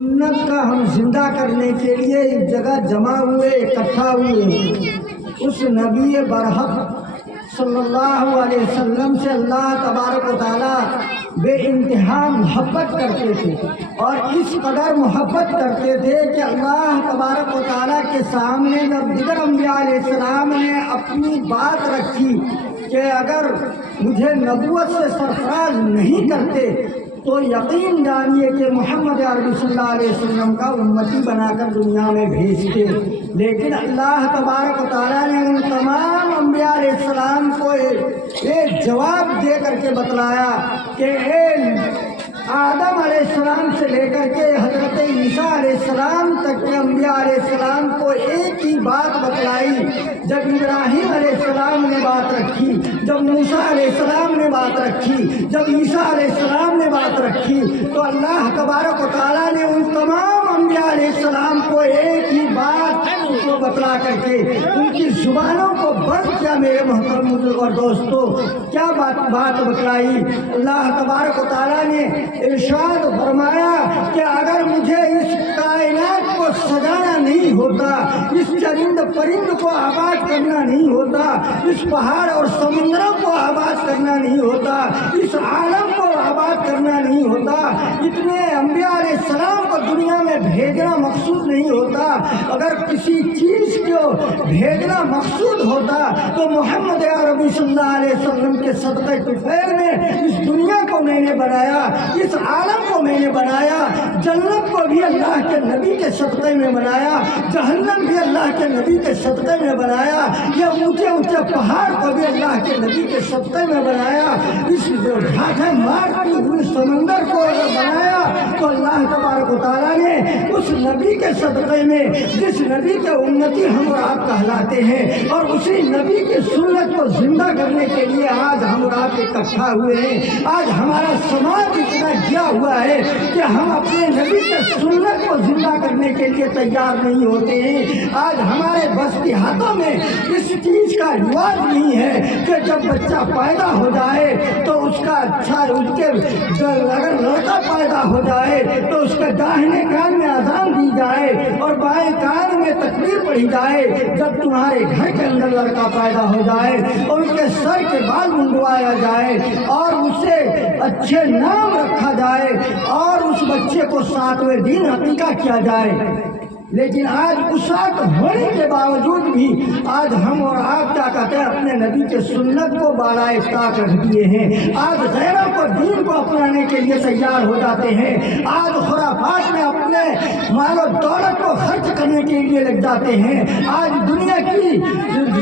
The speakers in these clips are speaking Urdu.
سنت کا ہم زندہ کرنے کے لیے ایک جگہ جمع ہوئے، اکٹھا ہوئے ہیں۔ اس نبی برحق صلی اللہ علیہ وسلم سے اللہ تبارک و تعالیٰ بے انتہا محبت کرتے تھے، اور اس قدر محبت کرتے تھے کہ اللہ تبارک و تعالیٰ کے سامنے جب دیگر انبیاء علیہ السلام نے اپنی بات رکھی کہ اگر مجھے نبوت سے سرفراز نہیں کرتے تو یقین جانیے کہ محمد عربی صلی اللہ علیہ وسلم کا امتی بنا کر دنیا میں بھیجتے، لیکن اللہ تبارک و تعالیٰ نے ان تمام انبیاء علیہ السلام کو ایک جواب دے کر کے بتلایا کہ آدم علیہ السلام سے لے کر کے حضرت عیسیٰ علیہ السلام تک کے انبیاء علیہ السلام کو ایک ہی بات بتلائی۔ جب ابراہیم علیہ السلام نے بات رکھی، جب موسیٰ علیہ السلام نے بات رکھی، جب عیسیٰ علیہ السلام نے بات رکھی، تو اللہ تبارک و تعالیٰ نے ان تمام انبیاء علیہ السلام کو ایک ہی بات کو بتلا کر کے ان کی زبانوں کو بند کیا۔ میرے محترم بزرگ اور دوستو، کیا بات بتلائی؟ اللہ تبارک و تعالیٰ نے ارشاد فرمایا کہ اگر مجھے اس کائنات کو سجانا نہیں ہوتا، اس چرند پرند کو آباد کرنا نہیں ہوتا، اس پہاڑ اور سمندروں کو آباد کرنا نہیں ہوتا، اس عالم کو آباد کرنا نہیں ہوتا، اتنے انبیاء علیہ السلام کو دنیا میں بھیجنا مقصود نہیں ہوتا، اگر کسی چیز کو بھیجنا مقصود ہوتا تو محمد عربی صلی اللہ علیہ وسلم کے صدقہ طفیل میں اس دنیا کو میں نے بنایا، اس عالم کو میں نے بنایا، جنت کو بھی اللہ کے نبی کے صدقے میں بنایا، جہنم بھی اللہ کے نبی کے صدقے میں بنایا، یہ اونچے اونچے پہاڑ کو بھی اللہ کے نبی کے صدقے میں بنایا، اس ڈھاٹے مارتی ہوئی سمندر کو بنایا تو اللہ تبارک و تعالیٰ نے اس نبی کے صدقے میں، جس نبی کے امتی ہم اور آپ کہلاتے ہیں، اور اسی نبی کی سنت کو زندہ کرنے کے لیے آج ہم اور آپ اکٹھا ہوئے ہیں۔ آج ہمارا سماج اتنا گیا ہوا ہے کہ ہم اپنے نبی کے سنت کو زندہ کرنے کے لیے تیار نہیں ہوتے ہیں۔ آج ہمارے بس کے ہاتھوں میں اس چیز کا رواج نہیں ہے کہ جب بچہ پیدا ہو جائے تو اس کا اچھا، اس کے اگر لڑکا پیدا ہو جائے تو اس کے داہنے کان میں اذان دی جائے اور بائیں کان میں تکبیر پڑھی جائے۔ جب تمہارے گھر کے اندر لڑکا پیدا ہو جائے اور اس کے سر کے بال منڈوایا جائے اور اسے اچھے نام رکھا جائے اور اس بچے کو 7ویں دن عقیقہ کیا جائے، لیکن آج اسات ہونے کے باوجود بھی آج ہم اور آپ کیا کہتے ہیں، اپنے نبی کے سنت کو بالائے طاق رکھ دیے ہیں۔ آج غیروں کو دین کو اپنانے کے لیے تیار ہو جاتے ہیں، آج خرافات میں اپنے مال و دولت کو خرچ کرنے کے لیے لگ جاتے ہیں، آج دنیا کی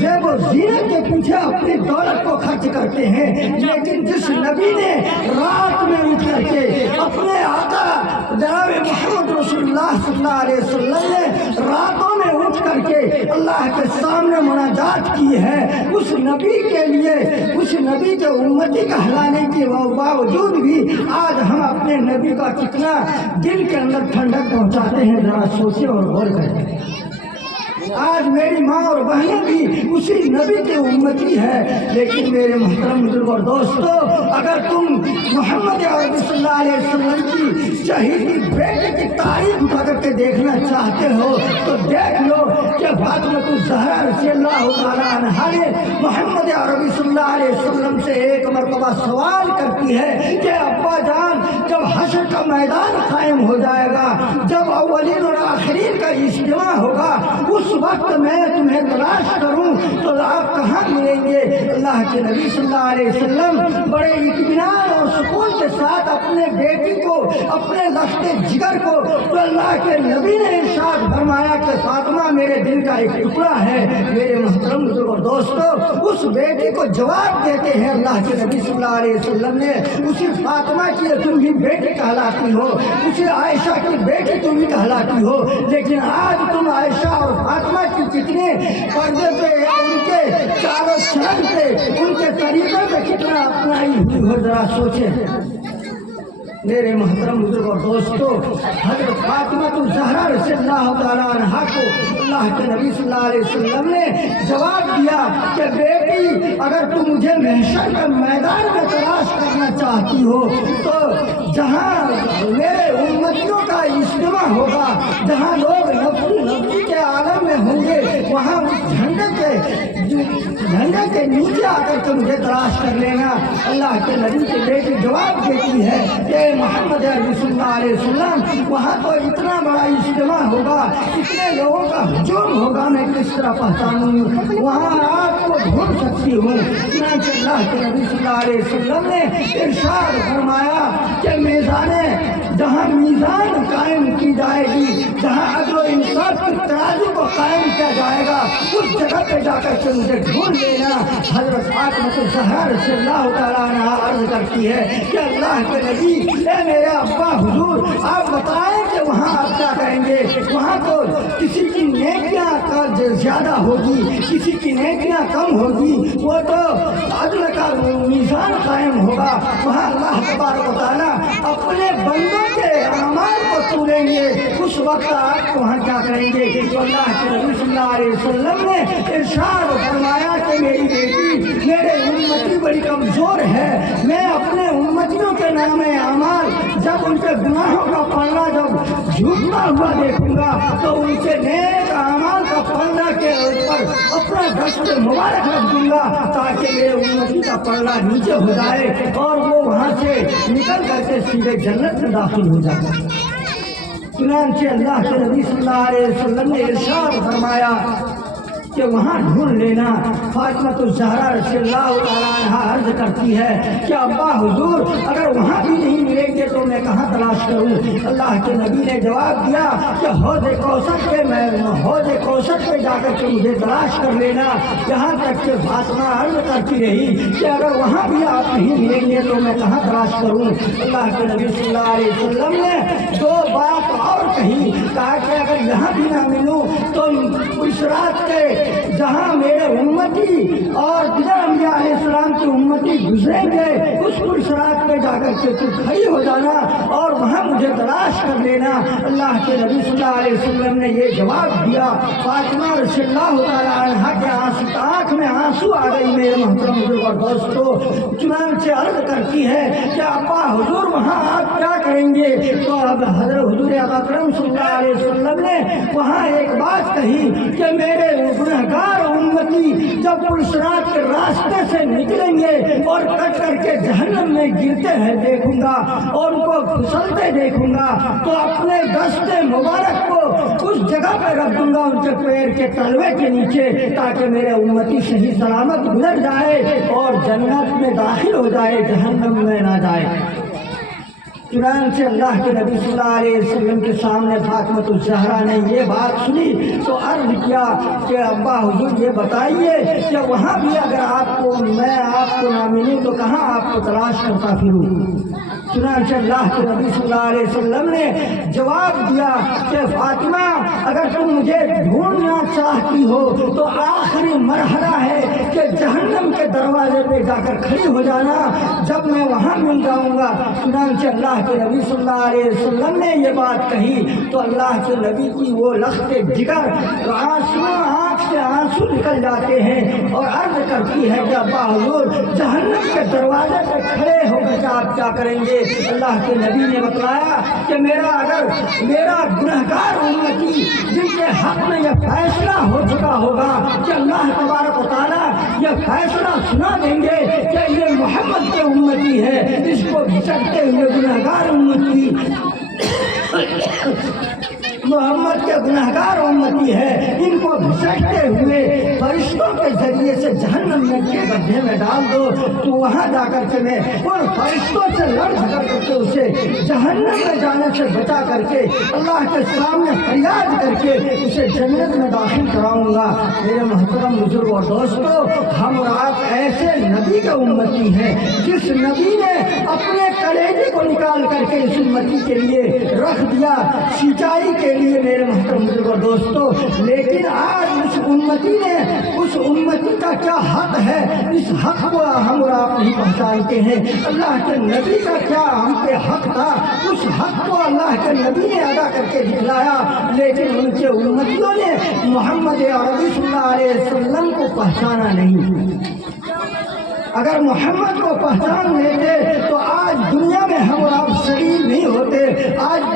زیب و زینت کے پیچھے اپنی دولت کو خرچ کرتے ہیں، لیکن جس نبی نے رات میں اٹھ کر کے اپنے آقا جناب محمد رسول اللہ صلی اللہ علیہ وسلم نے راتوں میں اٹھ کر کے اللہ کے سامنے مناجات کی ہے، اس نبی کے لیے، اس نبی کے امتی کہلانے کے باوجود بھی آج ہم اپنے نبی کا کتنا دل کے اندر ٹھنڈک پہنچاتے ہیں، ذرا سوچیں اور غور کریں۔ آج میری ماں اور بہنیں بھی اسی نبی کے امتی ہے، لیکن میرے محترم بزرگ اور دوستو، اگر تم محمد عربی صلی اللہ علیہ وسلم کی شہیدی بیٹے کی تاریخ اٹھا کر کے دیکھنا چاہتے ہو تو دیکھ لو کہ فاطمہ الزہرا رضی اللہ تعالیٰ عنہا نے محمد عربی صلی اللہ علیہ وسلم سے ایک مرتبہ سوال کرتی ہے کہ ابا جان، جب حشر کا میدان قائم ہو جائے گا، جب اولین اور آخرین کا اجتماع ہوگا، اس وقت میں تمہیں تلاش کروں تو آپ کہاں ملیں گے؟ اللہ کے نبی صلی اللہ علیہ وسلم بڑے اطمینان اور سکون کے ساتھ اپنے بیٹی کو، اپنے لخت جگر کو، تو اللہ کے نبی نے ارشاد فرمایا کہ فاطمہ میرے دل کا ایک ٹکڑا ہے۔ میرے محترم بزرگ اور دوستو، اس بیٹی کو جواب دیتے ہیں اللہ کے نبی صلی اللہ علیہ وسلم نے، اسی فاطمہ کی تم بھی بیٹی کہلاتی ہو، اسی عائشہ کی بیٹی تم بھی کہلاتی ہو، لیکن آج تم عائشہ اور فاطمہ کی کتنے پردے پہ، ان کے چاروں چرن پہ، ان کے طریقے پہ کتنا اپنائی ہوئی ہو، ذرا سوچیں۔ میرے محترم بزرگ اور دوستو، حضرت فاطمہ الزہرا رضی اللہ تعالیٰ عنہا کو اللہ کے نبی صلی اللہ علیہ وسلم نے جواب دیا کہ بیٹی، اگر تم مجھے محشر کے میدان میں تلاش کرنا چاہتی ہو تو جہاں میرے امتیوں کا اجتماع ہوگا جہاں لوگ نفسی کے عالم میں ہوں گے، وہاں اس جھنڈے کے نیچے آ کر کے مجھے تلاش کر لینا۔ اللہ کے نبی کے بیٹی جواب دیتی ہے کہ محمد صلی اللہ علیہ وسلم وہاں تو اتنا بڑا اجتماع ہوگا، اتنے لوگوں کا ہجوم ہوگا، میں کس طرح پہچانوں؟ وہاں آپ کو ڈھونڈ سکتی ہوں۔ چنانچہ اللہ کے نبی صلی اللہ علیہ وسلم نے ارشاد فرمایا کہ جہاں میزان قائم کی جائے گی، جہاں عدل و انصاف کی ترازو کو قائم کیا جائے گا، اس جگہ پہ جا کر کے مجھے ڈھونڈ لینا۔ حضرت فاطمہ الزہرا رضی اللہ تعالیٰ عنہا عرض کرتی ہے کہ اللہ کے نبی، اے میرے ابا حضور، آپ بتائیں کہ وہاں آپ کیا کریں گے؟ وہاں تو کسی کی نیکیاں زیادہ ہوگی، کسی کی نیکیاں کم ہوگی، وہ تو عدل کا میزان قائم ہوگا، وہاں اللہ تبارک و تعالیٰ اپنے بندوں کے اعمال کو تولیں گے، اس وقت آپ وہاں کیا کریں گے؟ تو اللہ کے نبی صلی اللہ علیہ وسلم نے ارشاد فرمایا کہ میری بیٹی، میرے امتی بڑی کمزور ہے، میں اپنے امتیوں کے نام اعمال جب ان کے گناہوں کا پلڑا جب جھوٹتا ہوا دیکھوں گا تو ان کے نیک اعمال کا پلڑا کے اوپر اپنا دست مبارک رکھ دوں گا تاکہ میرے امتی کا پلڑا نیچے ہو جائے اور وہ وہاں سے نکل کر کے سیدھے جنت میں داخل ہو جائے۔ چنانچہ اللہ کے نبی صلی اللہ علیہ وسلم نے ارشاد فرمایا کہ وہاں ڈھونڈ لینا۔ فاطمہ الزہرا رضی اللہ تعالیٰ عنہا عرض کرتی ہے کہ ابا حضور، اگر وہاں بھی نہیں ملیں گے تو میں کہاں تلاش کروں؟ اللہ کے نبی نے جواب دیا کہ حوض کوثر پہ جا کر کے مجھے تلاش کر لینا۔ یہاں تک کہ فاطمہ عرض کرتی رہی کہ اگر وہاں بھی آپ نہیں ملیں گے تو میں کہاں تلاش کروں؟ اللہ کے نبی صلی اللہ علیہ وسلم نے دو بات اور کہی، کہا کہ اگر یہاں بھی نہ ملوں تو اس رات کے جہاں میرے امتی اور دیگر انبیاء علیہ السلام کی امتی گزریں گے، اس پرسرات پہ جا کر کے تم کھڑی ہو جانا اور وہاں مجھے تلاش کر لینا۔ اللہ کے نبی صلی اللہ علیہ وسلم نے یہ جواب دیا۔ فاطمہ رضی اللہ تعالیٰ عنہا کے آنکھ میں آنسو آ گئی میرے محترم بزرگ اور دوستو۔ چنانچہ عرض کرتی ہے کہ ابا حضور وہاں آپ کیا کریں گے؟ تو اب حضرت حضور اکرم صلی اللہ علیہ وسلم نے وہاں ایک بات کہی کہ میرے گنہگار امتی جب پرسرات کے راستے سے نکلیں گے اور کٹ کر کے جہنم میں گرتے ہیں دیکھوں گا اور ان کو پھسلتے دیکھوں گا تو اپنے دست مبارک کو اس جگہ پہ رکھ دوں گا ان کے پیر کے تلوے کے نیچے تاکہ میرے امتی صحیح سلامت گزر جائے اور جنت میں داخل ہو جائے، جہنم میں نہ جائے۔ چنانچہ اللہ کے نبی صلی اللہ علیہ وسلم کے سامنے فاطمہ الزہرا نے یہ بات سنی تو عرض کیا کہ ابا حضور یہ بتائیے کہ وہاں بھی اگر میں آپ کو نہ ملوں تو کہاں آپ کو تلاش کرتا پھروں؟ چنانچہ اللہ کے نبی صلی اللہ علیہ وسلم نے جواب دیا کہ فاطمہ اگر تم مجھے ڈھونڈنا چاہتی ہو تو آخری مرحلہ ہے کہ جہنم کے دروازے پہ جا کر کھڑی ہو جانا، جب میں وہاں مل جاؤں گا۔ چنانچہ اللہ کے نبی صلی اللہ علیہ وسلم نے یہ بات کہی تو اللہ کے نبی کی وہ لخت جگر آنکھ سے آنسو نکل جاتے ہیں اور عرض کرتی ہے کہ ابا حضور جہنم کے دروازے پہ کھڑے ہو کر آپ کیا کریں گے؟ اللہ کے نبی نے بتایا کہ میرا گنہگار امتی جن کے حق میں یہ فیصلہ ہو چکا ہوگا کہ اللہ تبارک و تعالیٰ یہ فیصلہ سنا دیں گے کہ یہ محمد کے امتی ہے، اس کو بھٹکتے ہوئے گنہگار امتی محمد کے گنہگار امتی ہے، ان کو گھسٹتے ہوئے فرشتوں کے ذریعے سے جہنم میں کے گڈھے میں ڈال دو تو وہاں جا کر کے میں ان فرشتوں سے لڑ جھگڑ کر کے اسے جہنم میں جانے سے بچا کر کے اللہ کے سامنے فریاد کر کے اسے جنت میں داخل کراؤں گا۔ میرے محترم بزرگ اور دوستو، ہم اور آپ ایسے نبی کا امتی ہیں جس نبی نے اپنے کلیجے کو نکال کر کے اس امتی کے لیے رکھ دیا سچائی کے لیے میرے محترم بزرگ اور دوستو۔ لیکن آج اس امتی کا کیا حق ہے، اس حق کو ہم اور آپ نہیں پہچانتے ہیں۔ اللہ کے نبی کا کیا ہم پہ حق تھا، اس حق کو اللہ کے نبی نے ادا کر کے دکھلایا، لیکن ان کے امتیوں نے محمد عربی صلی اللہ علیہ وسلم کو پہچانا نہیں۔ اگر محمد کو پہچان لیتے تو آج دنیا میں ہم اور آپ شریک نہیں ہوتے، آج